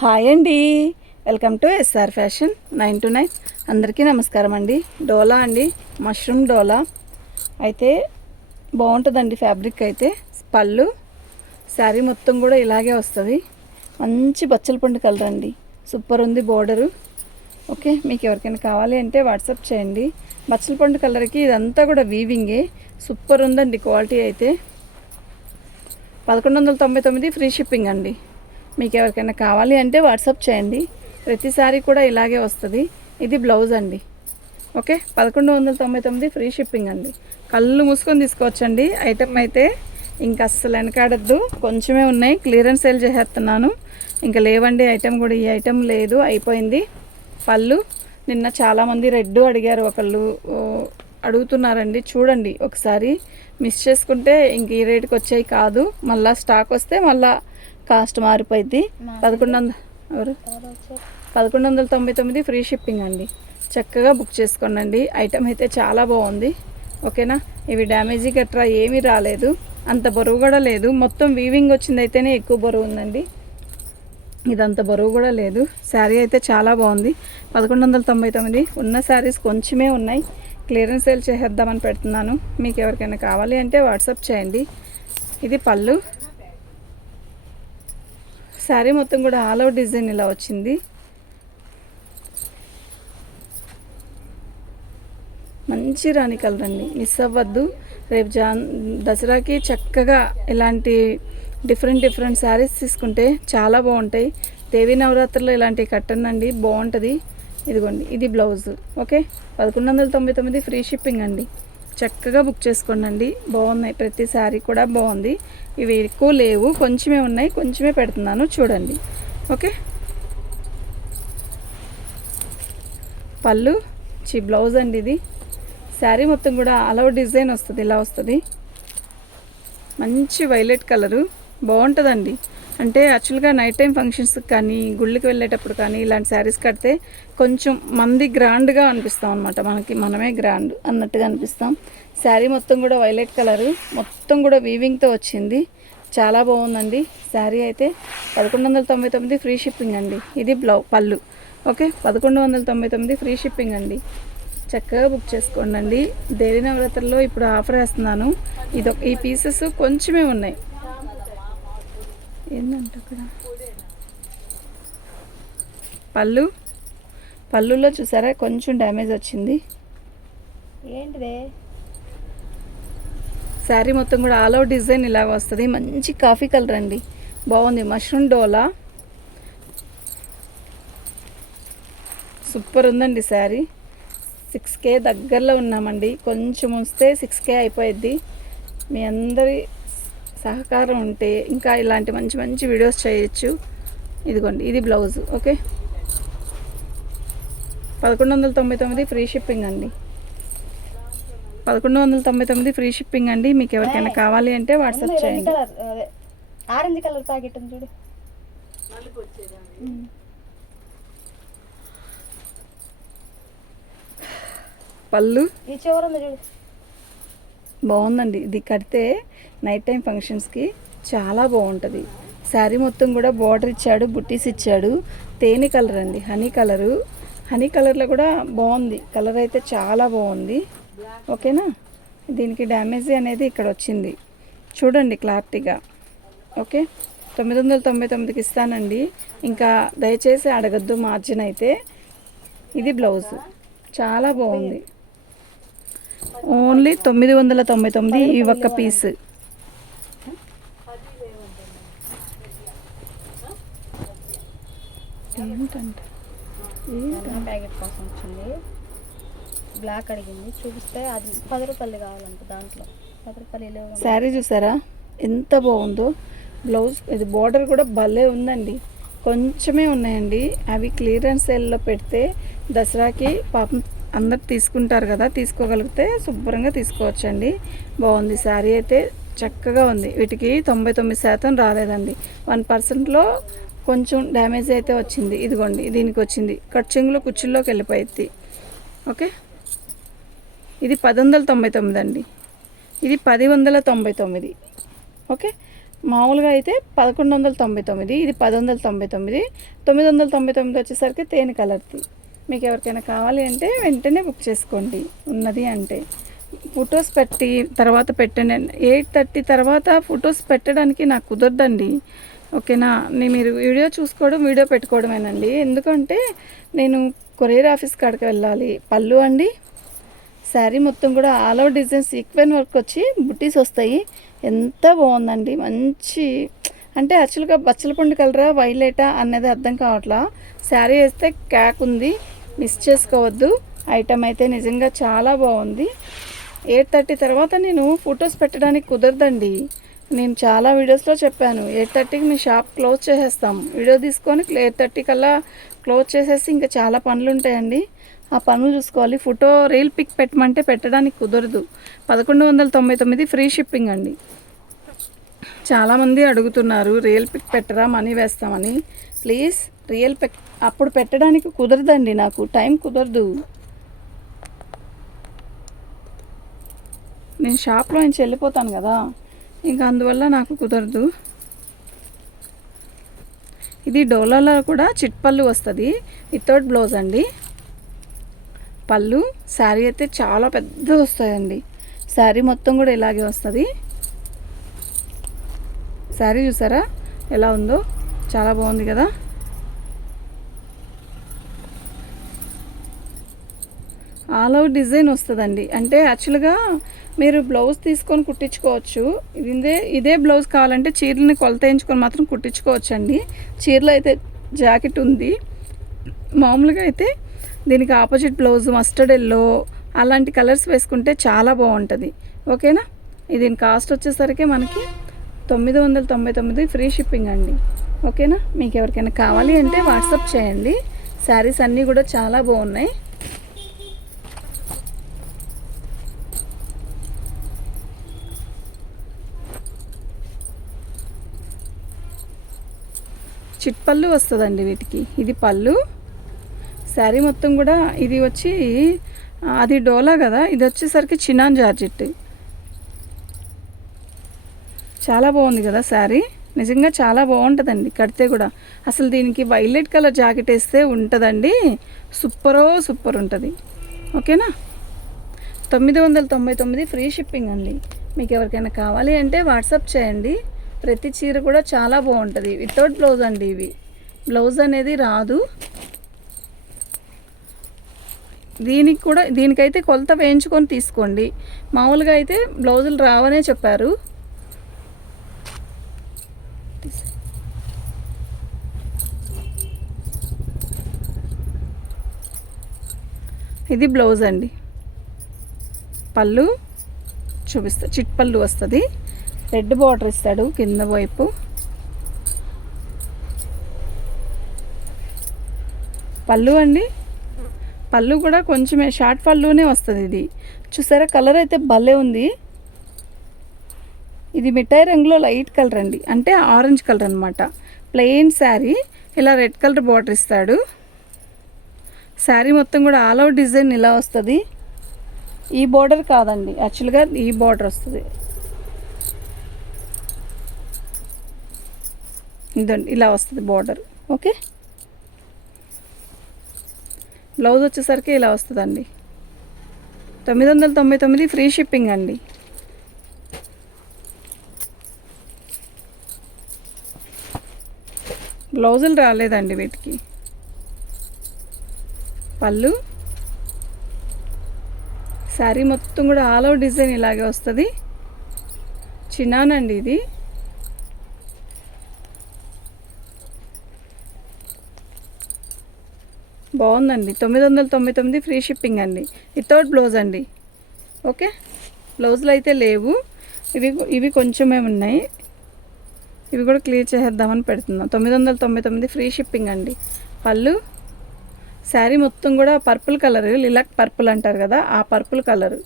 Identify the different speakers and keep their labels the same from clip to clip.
Speaker 1: Hi అండి. Welcome to S R fashion nine two nine. అందరికీ నమస్కారం అండి. డోలా అండి. మష్రూమ్ డోలా. అయితే బాగుంటుందండి ఫ్యాబ్రిక్ అయితే. పళ్ళు శారీ మొత్తం కూడా ఇలాగే వస్తుంది. మంచి బచ్చల పండు కలర్ అండి. సూపర్ ఉంది బోర్డరు ఓకే మీకు ఎవరికైనా కావాలి అంటే వాట్సాప్ చేయండి. బచ్చల పండు కలర్కి ఇదంతా కూడా వీవింగే సూపర్ ఉందండి క్వాలిటీ అయితే. పదకొండు వందల తొంభై తొమ్మిది ఫ్రీ షిప్పింగ్ అండి. మీకు ఎవరికైనా కావాలి అంటే వాట్సాప్ చేయండి. ప్రతిసారి కూడా ఇలాగే వస్తుంది. ఇది బ్లౌజ్ అండి. ఓకే? పదకొండు వందల తొంభై తొమ్మిది ఫ్రీ షిప్పింగ్ అండి. కళ్ళు మూసుకొని తీసుకోవచ్చండి. ఐటమ్ అయితే ఇంకా అస్సలు వెనకాడద్దు. కొంచెమే ఉన్నాయి. క్లియరెన్స్ సేల్ చేసేస్తున్నాను. ఇంకా లేవండి. ఐటెం కూడా ఈ ఐటెం లేదు. అయిపోయింది. పళ్ళు. నిన్న చాలామంది రెడ్ అడిగారు. ఒకళ్ళు అడుగుతున్నారండి. చూడండి. ఒకసారి మిస్ చేసుకుంటే ఇంక ఈ రేటుకి వచ్చాయి కాదు. మళ్ళీ స్టాక్ వస్తే మళ్ళీ కాస్ట్ మారిపోయింది. పదకొండు వందల ఎవరు? పదకొండు వందల తొంభై తొమ్మిది ఫ్రీ షిప్పింగ్ అండి. చక్కగా బుక్ చేసుకోండి ఐటమ్ అయితే చాలా బాగుంది. ఓకేనా? ఇవి డ్యామేజీ గట్రా ఏమీ రాలేదు. అంత బరువు కూడా లేదు. మొత్తం వీవింగ్ వచ్చింది అయితేనే ఎక్కువ బరువు ఉందండి. ఇదంత బరువు కూడా లేదు. శారీ అయితే చాలా బాగుంది. పదకొండు వందల తొంభై తొమ్మిది. ఉన్న శారీస్ కొంచెమే ఉన్నాయి. క్లియరెన్స్ సేల్ చేసేద్దామని పెడుతున్నాను. మీకు ఎవరికైనా కావాలి అంటే వాట్సాప్ చేయండి. ఇది పళ్ళు. శారీ మొత్తం కూడా ఆల్ అవుట్ డిజైన్ ఇలా వచ్చింది. మంచి రాణి కలర్ అండి మిస్ అవ్వద్దు. రేపు జాన్ దసరాకి చక్కగా ఇలాంటి డిఫరెంట్ డిఫరెంట్ శారీస్ తీసుకుంటే చాలా బాగుంటాయి. దేవీ నవరాత్రులు ఇలాంటి కట్టనండి బాగుంటుంది. ఇదిగోండి ఇది బ్లౌజ్. ఓకే? పదకొండు వందల తొంభై తొమ్మిది ఫ్రీ షిప్పింగ్ అండి. చక్కగా బుక్ చేసుకోండి బాగున్నాయి. ప్రతి శారీ కూడా బాగుంది. ఇవి ఎక్కువ లేవు. కొంచెమే ఉన్నాయి. కొంచెమే పెడుతున్నాను. చూడండి. ఓకే? పళ్ళు చి బ్లౌజ్ అండి ఇది. శారీ మొత్తం కూడా అలవ డిజైన్ వస్తుంది. ఇలా వస్తుంది. మంచి వైలెట్ కలరు. బాగుంటుందండి. అంటే యాక్చువల్గా నైట్ టైం ఫంక్షన్స్కి కానీ గుళ్ళకి వెళ్ళేటప్పుడు కానీ ఇలాంటి శారీస్ కడితే కొంచెం మంది గ్రాండ్గా అనిపిస్తాం అనమాట మనకి మనమే గ్రాండ్ అన్నట్టుగా అనిపిస్తాం. శారీ మొత్తం కూడా వైలెట్ కలరు మొత్తం కూడా వీవింగ్తో వచ్చింది. చాలా బాగుందండి. శారీ అయితే పదకొండు వందల తొంభై తొమ్మిది ఫ్రీ షిప్పింగ్ అండి. ఇది బ్లౌ పళ్ళు. ఓకే పదకొండు వందల తొంభై తొమ్మిది ఫ్రీ షిప్పింగ్ అండి. చక్కగా బుక్ చేసుకోండి అండి దేవి నవరాత్రుల్లో ఇప్పుడు ఆఫర్ వేస్తున్నాను. ఇది ఈ పీసెస్ కొంచెమే ఉన్నాయి. ఏంటంట అక్కడ? పళ్ళు? పళ్ళులో చూసారా? కొంచెం డ్యామేజ్ వచ్చింది.
Speaker 2: ఏంటిదే?
Speaker 1: శారీ మొత్తం కూడా ఆల్ అవుట్ డిజైన్ ఇలాగ వస్తుంది. మంచి కాఫీ కలర్ అండి. బాగుంది. మష్రూమ్ డోలా? సూపర్ ఉందండి శారీ. సిక్స్ కే దగ్గరలో ఉన్నామండి. కొంచెం వస్తే సిక్స్ కే అయిపోయిద్ది. మీ అందరి సహకారం ఉంటే ఇంకా ఇలాంటి మంచి మంచి వీడియోస్ చేయొచ్చు. ఇదిగోండి ఇది బ్లౌజ్ ఓకే? పదకొండు వందల తొంభై తొమ్మిది ఫ్రీ షిప్పింగ్ అండి. పదకొండు వందల తొంభై తొమ్మిది ఫ్రీ షిప్పింగ్ అండి. మీకు ఎవరికైనా కావాలి అంటే వాట్సాప్ చేయండి.
Speaker 2: ఆరెంజ్ కలర్ ప్యాకెట్ చూడు.
Speaker 1: పళ్ళు?
Speaker 2: ఈ చివర చూడు.
Speaker 1: బాగుందండి. ఇది కడితే నైట్ టైం ఫంక్షన్స్కి చాలా బాగుంటుంది. శారీ మొత్తం కూడా బార్డర్ ఇచ్చాడు బుట్టీస్ ఇచ్చాడు. తేనె కలర్ అండి హనీ కలరు హనీ కలర్లో కూడా బాగుంది. కలర్ అయితే చాలా బాగుంది. ఓకేనా దీనికి డ్యామేజ్ అనేది ఇక్కడ వచ్చింది. చూడండి క్లారిటీగా ఓకే తొమ్మిది వందల తొంభై తొమ్మిదికి ఇస్తానండి. ఇంకా దయచేసి అడగద్దు మార్జిన్ అయితే. ఇది బ్లౌజ్ చాలా బాగుంది. ఓన్లీ తొమ్మిది వందల తొంభై తొమ్మిది ఈ ఒక్క పీస్. ఏంటంటే?
Speaker 2: నా ప్యాకెట్ కోసం వచ్చింది. బ్లాక్ అడిగింది. చూపిస్తే అది పది రూపాయలు కావాలంట దాంట్లో. పది రూపాయలు
Speaker 1: శారీ చూసారా? ఎంత బాగుందో. బ్లౌజ్ ఇది బార్డర్ కూడా భలే ఉందండి. కొంచెమే ఉన్నాయండి. అవి క్లియరెన్స్ సేల్లో పెడితే దసరాకి పాపం అందరు తీసుకుంటారు కదా తీసుకోగలిగితే శుభ్రంగా తీసుకోవచ్చండి. బాగుంది శారీ అయితే చక్కగా ఉంది. వీటికి తొంభై తొమ్మిది శాతం రాలేదండి. వన్ పర్సెంట్లో కొంచెం డ్యామేజ్ అయితే వచ్చింది. ఇదిగోండి దీనికి వచ్చింది. కట్చింగ్లో కుర్చీల్లోకి వెళ్ళిపోయింది. ఓకే? ఇది పది వందల తొంభై తొమ్మిది అండి. ఇది పది వందల తొంభై తొమ్మిది. ఓకే? మామూలుగా అయితే పదకొండు వందల తొంభై తొమ్మిది ఇది పది వందల తొంభై తొమ్మిది. తొమ్మిది వందల తొంభై తొమ్మిది వచ్చేసరికి తేనె కలర్ది. మీకు ఎవరికైనా కావాలి అంటే వెంటనే బుక్ చేసుకోండి. ఉన్నది అంటే. ఫొటోస్ పెట్టి తర్వాత పెట్టండి. ఎయిట్ థర్టీ తర్వాత ఫొటోస్ పెట్టడానికి నాకు కుదరదండి. ఓకేనా? నేను మీరు వీడియో చూసుకోవడం వీడియో పెట్టుకోవడమేనండి. ఎందుకంటే నేను కొరియర్ ఆఫీస్ కాడికి వెళ్ళాలి. పళ్ళు అండి. శారీ మొత్తం కూడా all over design sequin work వచ్చి బుట్టీస్ వస్తాయి. ఎంత బాగుందండి. మంచి అంటే యాక్చువల్గా బచ్చల పండు కలరా వైలెటా అనేది అర్థం కావట్లా. శారీ వేస్తే క్యాక్ ఉంది. మిస్ చేసుకోవద్దు. ఐటమ్ అయితే నిజంగా చాలా బాగుంది. ఎయిట్ థర్టీ తర్వాత నేను ఫొటోస్ పెట్టడానికి కుదరదండి. నేను చాలా వీడియోస్లో చెప్పాను. ఎయిట్ థర్టీకి మీ షాప్ క్లోజ్ చేసేస్తాం. వీడియో తీసుకొని ఎయిట్ థర్టీ కల్లా క్లోజ్ చేసేసి ఇంకా చాలా పనులు ఉంటాయండి. ఆ పనులు చూసుకోవాలి. ఫోటో రీల్ పిక్ పెట్టమంటే పెట్టడానికి కుదరదు. పదకొండు వందల తొంభై తొమ్మిది ఫ్రీ షిప్పింగ్ అండి. చాలామంది అడుగుతున్నారు రియల్ పిక్ పెట్టరా మనీ వేస్తామని. ప్లీజ్ రియల్ పిక్ అప్పుడు పెట్టడానికి కుదరదండి నాకు టైం కుదరదు. నేను షాప్లో నుంచి వెళ్ళిపోతాను కదా ఇంకా అందువల్ల నాకు కుదరదు. ఇది డోలాలో కూడా చిట్పళ్ళు వస్తుంది వితౌట్ బ్లౌజ్ అండి. పళ్ళు శారీ అయితే చాలా పెద్దది వస్తాయండి. శారీ మొత్తం కూడా ఇలాగే వస్తుంది. శారీ చూసారా? ఎలా ఉందో? చాలా బాగుంది కదా? ఆల్ అవుట్ డిజైన్ వస్తుందండి. అంటే యాక్చువల్గా మీరు బ్లౌజ్ తీసుకొని కుట్టించుకోవచ్చు. ఇదే ఇదే బ్లౌజ్ కావాలంటే చీరలని కొలత వేయించుకొని మాత్రం కుట్టించుకోవచ్చు అండి చీరలో అయితే జాకెట్ ఉంది. మామూలుగా అయితే దీనికి ఆపోజిట్ బ్లౌజ్ మస్టర్డ్ ఎల్లో అలాంటి కలర్స్ వేసుకుంటే చాలా బాగుంటుంది. ఓకేనా? దీని కాస్ట్ వచ్చేసరికి మనకి తొమ్మిది వందల తొంభై తొమ్మిది ఫ్రీ షిప్పింగ్ అండి. ఓకేనా? మీకు ఎవరికైనా కావాలి అంటే వాట్సాప్ చేయండి. శారీస్ అన్నీ కూడా చాలా బాగున్నాయి. చిట్పళ్ళు వస్తుందండి వీటికి. ఇది పళ్ళు. శారీ మొత్తం కూడా ఇది వచ్చి అది డోలా కదా? ఇది వచ్చేసరికి చినాన్ జార్జెట్. చాలా బాగుంది కదా శారీ. నిజంగా చాలా బాగుంటుందండి కడితే కూడా. అసలు దీనికి వైలెట్ కలర్ జాకెట్ వేస్తే ఉంటుందండి. సూపరో సూపర్ ఉంటుంది. ఓకేనా? తొమ్మిది వందల తొంభై తొమ్మిది ఫ్రీ షిప్పింగ్ అండి. మీకు ఎవరికైనా కావాలి అంటే వాట్సాప్ చేయండి. ప్రతి చీర కూడా చాలా బాగుంటుంది. వితౌట్ బ్లౌజ్ అండి ఇవి. బ్లౌజ్ అనేది రాదు. దీనికి కూడా దీనికైతే కొలత వేయించుకొని తీసుకోండి. మామూలుగా అయితే బ్లౌజులు రావనే చెప్పారు. ఇది బ్లౌజ్ అండి. పళ్ళు చూపిస్తా. చిట్ పళ్ళు వస్తుంది. రెడ్ బార్డర్ ఇస్తాడు కింద వైపు. పళ్ళు అండి. పళ్ళు కూడా కొంచెమే షార్ట్ పళ్ళునే వస్తుంది ఇది. చూసారా? కలర్ అయితే భలే ఉంది. ఇది మిఠాయి రంగులో లైట్ కలర్ అండి. అంటే ఆరెంజ్ కలర్ అనమాట ప్లెయిన్ శారీ. ఇలా రెడ్ కలర్ బార్డర్ ఇస్తాడు. శారీ మొత్తం కూడా ఆల్ అవుట్ డిజైన్ ఇలా వస్తుంది. ఈ బార్డర్ కాదండి. యాక్చువల్గా ఈ బార్డర్ వస్తుంది. ఇదండి ఇలా వస్తుంది బార్డర్. ఓకే? బ్లౌజ్ వచ్చేసరికి ఇలా వస్తుందండి. తొమ్మిది వందల తొంభై తొమ్మిది ఫ్రీ షిప్పింగ్ అండి. బ్లౌజులు రాలేదండి వీటికి. పళ్ళు. శారీ మొత్తం కూడా ఆల్ అవుట్ డిజైన్ ఇలాగే వస్తుంది. చిన్నానండి ఇది. బాగుందండి. తొమ్మిది వందల తొంభై తొమ్మిది ఫ్రీ షిప్పింగ్ అండి. వితౌట్ బ్లౌజ్ అండి. ఓకే? బ్లౌజులు అయితే లేవు. ఇవి ఇవి కొంచెమే ఉన్నాయి. ఇవి కూడా క్లియర్ చేసేద్దామని పెడుతున్నాం. తొమ్మిది వందల తొంభై తొమ్మిది ఫ్రీ షిప్పింగ్ అండి. పళ్ళు. శారీ మొత్తం కూడా పర్పుల్ కలర్ లిలాక్ పర్పుల్ అంటారు కదా ఆ పర్పుల్ కలర్.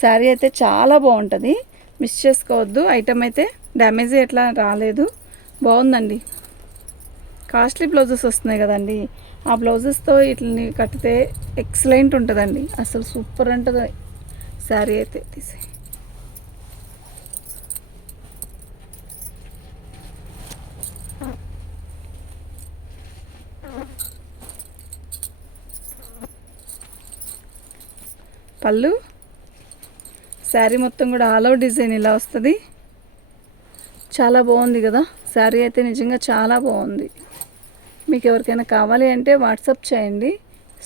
Speaker 1: శారీ అయితే చాలా బాగుంటుంది. మిస్ చేసుకోవద్దు. ఐటమ్ అయితే డ్యామేజ్ ఎట్లా రాలేదు. బాగుందండి. కాస్ట్లీ బ్లౌజెస్ వస్తున్నాయి కదండి. ఆ బ్లౌజెస్తో వీటిని కట్టితే ఎక్సలెంట్ ఉంటుందండి. అసలు సూపర్ ఉంటుంది. శారీ అయితే తీసే పళ్ళు. శారీ మొత్తం కూడా ఆల్ అవుట్ డిజైన్ ఇలా వస్తుంది. చాలా బాగుంది కదా? శారీ అయితే నిజంగా చాలా బాగుంది. మీకు ఎవరికైనా కావాలి అంటే వాట్సాప్ చేయండి.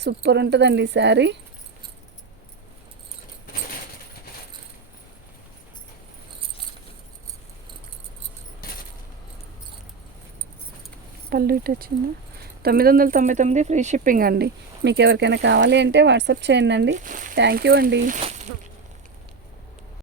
Speaker 1: సూపర్ ఉంటుందండి ఈ శారీ. పళ్ళు ఇటు వచ్చిందా? తొమ్మిది వందల తొంభై తొమ్మిది ఫ్రీ షిప్పింగ్ అండి. మీకు ఎవరికైనా కావాలి అంటే వాట్సాప్ చేయండి అండి. థ్యాంక్ యూ అండి.